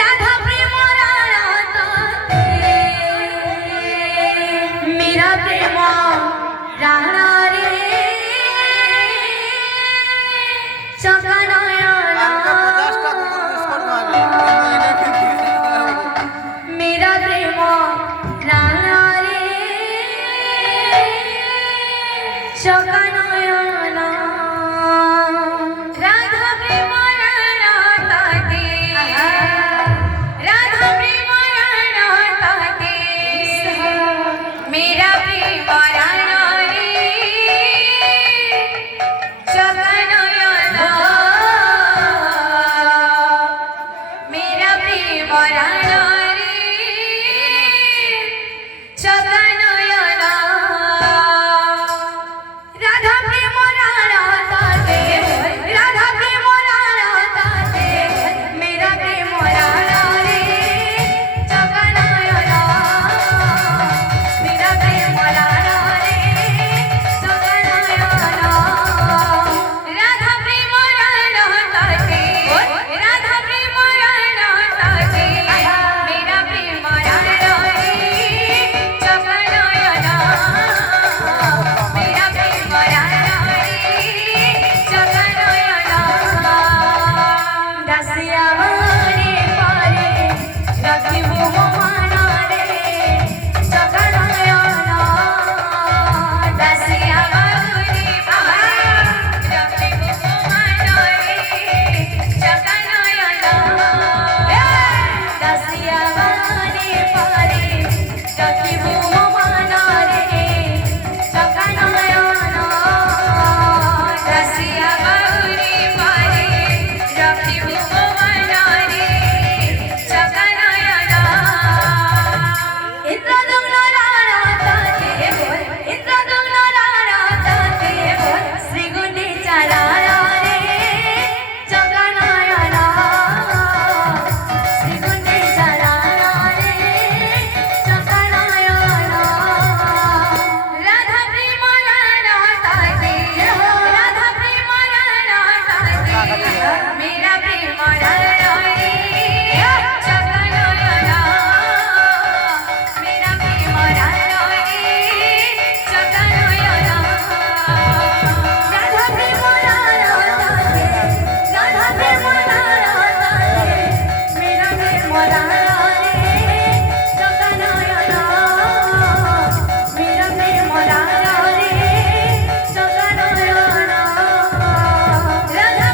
राधा प्रेम मेरा प्रेम राणा रे चका नयना मेरा प्रेम राणा रे चका नयना राधा प्रेम राणा ताते राधा प्रेम राणा ताते मेरा प्रेम राणा रे चका नयना मेरा प्रेम राणा रे चका नयना राधा प्रेम राणा ताते राधा प्रेम राणा ताते मेरा प्रेम राणा रे चका नयना मेरा प्रेम राणा रे चका नयना राधा प्रेम राणा ताते राधा प्रेम राणा ताते मेरा प्रेम राणा रे चका नयना मेरा प्रेम राणा रे चका नयना दासिया वारे पारे रखिबो मना रे चका नयना दासिया वारे पारे रखिबो मना रे चका नयना दासिया वारे पारे रखिबो मना रे चका नयना दासिया वारे पारे रखिबो मना रे चका नयना इंद्रदम्न राणा ताते बोल इंद्रदम्न राणा ताते बोल श्रीगुंडीच्या राणा रे चका नयना श्रीगुंडीच्या राणा रे चका नयना राधा प्रेम राणा ताते राधा प्रेम राणा ताते मेरा प्रेम राणा रे चका नयना मेरा प्रेम राणा रे चका नयना राधा प्रेम राणा ताते राधा प्रेम राणा ताते मेरा प्रेम राणा रे चका नयना मेरा प्रेम राणा रे चका नयना राधा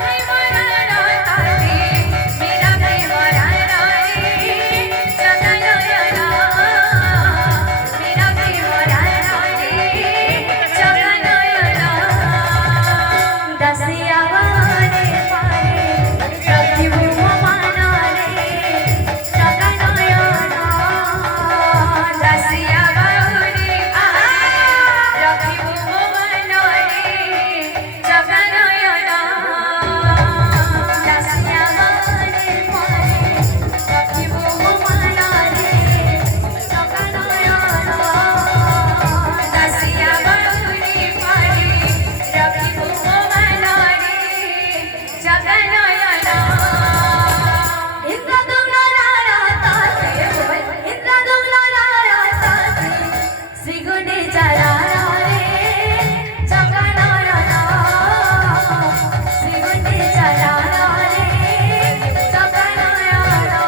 प्रेम राणा ताते मेरा प्रेम राणा रे चका नयना मेरा प्रेम राणा रे चका नयना दासिया वारे पारे रखिबो मना रे चका नयना दासिया वारे पारे रखिबो मना रे चका नयना दासिया वारे पारे रखिबो मना रे चका नयना दासिया वारे पारे रखिबो मना रे चका नयना इंद्रदम्न राणा ताते बोल इंद्रदम्न राणा ताते श्रीगुंडीच्या राणा रे चका नयना श्रीगुंडीच्या राणा रे चका नयना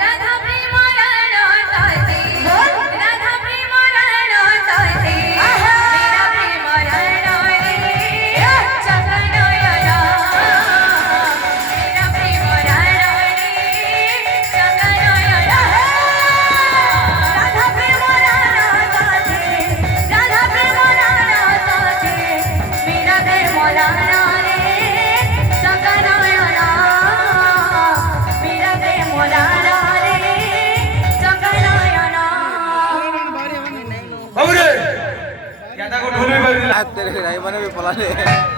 राधा प्रेम राणा ताते राधा प्रेम राणा ताते मेरा प्रेम राणा रे चका नयना मेरा प्रेम राणा रे चका नयना राधा प्रेम राणा ताते राधा प्रेम राणा ताते मेरा प्रेम राणा रे चका नयना मेरा प्रेम राणा रे चका नयना बाबू रे क्या था को ढोल भी बज तेरे भाई मैंने भी पला ले